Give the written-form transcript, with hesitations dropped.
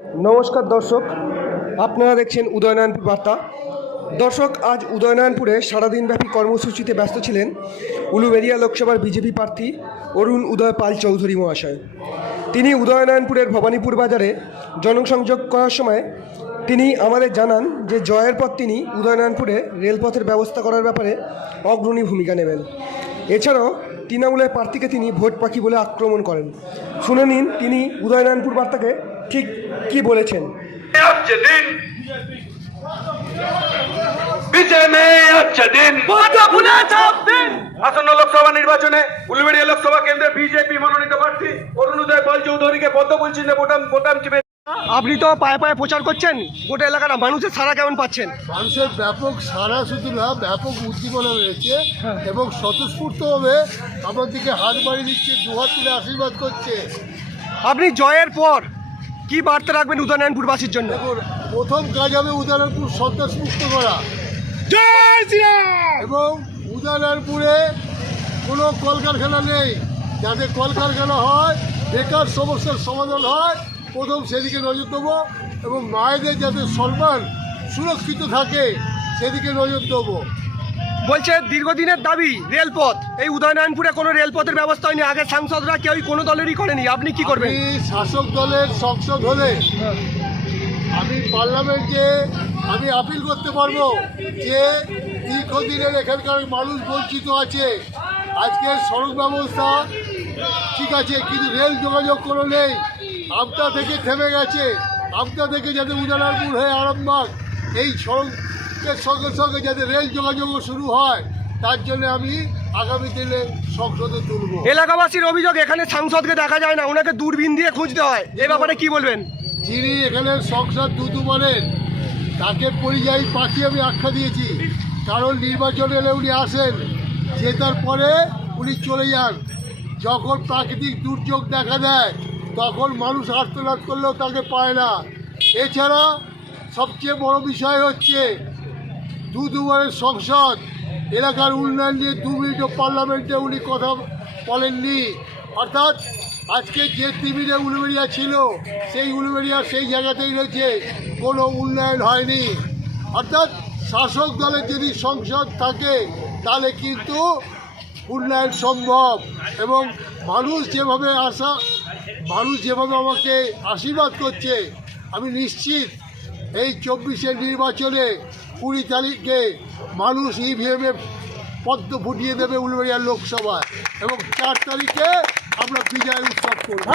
নমস্কার দর্শক, আপনারা দেখছেন উদয়নারায়ণপুর বার্তা। দর্শক, আজ উদয়নারায়ণপুরে সারাদিনব্যাপী কর্মসূচিতে ব্যস্ত ছিলেন উলুবেড়িয়া লোকসভার বিজেপি প্রার্থী অরুণ উদয় পাল চৌধুরী মহাশয়। তিনি উদয়নারায়ণপুরের ভবানীপুর বাজারে জনসংযোগ করার সময় তিনি আমাদের জানান যে জয়ের পর তিনি উদয়নারায়ণপুরে রেলপথের ব্যবস্থা করার ব্যাপারে অগ্রণী ভূমিকা নেবেন। এছাড়াও তৃণমূলের প্রার্থীকে তিনি ভোট পাখি বলে আক্রমণ করেন। শুনে নিন তিনি উদয়নারায়ণপুর বার্তাকে ঠিক কি বলেছেন। আসন্ন লোকসভা নির্বাচনে উলুবেড়িয়া লোকসভা কেন্দ্রে বিজেপি মনোনীত প্রার্থী অরুণ উদয় পাল চৌধুরীকে পদ্মফুল চিহ্নে ভোটাম চিপে। আপনি তো পায়ে পায়ে প্রচার করছেন, গোটা এলাকার মানুষের সাড়া কেমন পাচ্ছেন? মানুষের ব্যাপক সাড়া, শুধু না ব্যাপক উদ্দীপনা রয়েছে এবং স্বতঃস্ফূর্তভাবে আমার দিকে হাত বাড়িয়ে দিচ্ছে, দুহাত তুলে আশীর্বাদ করছে। আপনি জয়ের পর কি বার্তা রাখবেন উদয়নারায়ণপুরবাসীর জন্য? দেখুন, প্রথম কাজ হবে উদয়নারায়ণপুর সন্ত্রাসমুক্ত করা এবং উদয়নারায়ণপুরে কোনো কলকারখানা নেই। যাতে কলকারখানা হয়, বেকার সমস্যার সমাধান হয়, প্রথম সেদিকে নজর দেবো এবং মায়েদের যাতে সম্মান সুরক্ষিত থাকে সেদিকে নজর দেবো। বলছে দীর্ঘদিনের দাবি রেলপথ, এই উদয়নারায়ণপুরে কোনো রেলপথের ব্যবস্থা হয়নি, আগের সাংসদরা কেউই কোনো দলেরই করেনি। আপনি কি করবেন? শাসক দলের সংসদ হলে আমি পার্লামেন্টে আমি আপিল করতে পারবো যে দীর্ঘদিনের এখানকার মানুষ বঞ্চিত আছে। আজকের সড়ক ব্যবস্থা ঠিক আছে, কিন্তু রেল যোগাযোগ কোনো নেই। আমতা থেকে থেমে গেছে, আমতা থেকে যাতে উদয়নারায়ণপুর হয়ে আরামবাগ এই সড়কের সঙ্গে সঙ্গে যাতে রেল যোগাযোগও শুরু হয়, তার জন্য আমি আগামী দিনে সংসদে তুলব। এলাকাবাসীর অভিযোগ এখানে সাংসদকে দেখা যায় না, ওনাকে দূরবীন দিয়ে খুঁজতে হয়। এ ব্যাপারে কি বলবেন? যিনি এখানের সংসদ দুদু বলেন তাকে পরিযায়ী পাখি আমি আখ্যা দিয়েছি, কারণ নির্বাচন এলে উনি আসেন, জেতার পরে উনি চলে যান। যখন প্রাকৃতিক দুর্যোগ দেখা দেয় তখন মানুষ আর্তনাদ করলেও তাকে পায় না। এছাড়া সবচেয়ে বড় বিষয় হচ্ছে দুদুবারের সংসদ এলাকার উন্নয়ন নিয়ে 2 মিনিটও পার্লামেন্টে উনি কথা বলেননি। অর্থাৎ আজকে যে টিভিতে উলুবেড়িয়া ছিল সেই উলুবেড়িয়া সেই জায়গাতেই রয়েছে, কোনো উন্নয়ন হয়নি। অর্থাৎ শাসক দলের যদি সংসদ থাকে তাহলে কিন্তু উন্নয়ন সম্ভব। এবং মানুষ যেভাবে আমাকে আশীর্বাদ করছে, আমি নিশ্চিত এই 24-এর নির্বাচনে 20 তারিখে মানুষ ইভিএমে পদ্ম ফুটিয়ে দেবে উলুবেড়িয়া লোকসভায় এবং 4 তারিখে আমরা বিজয় উৎসব করব।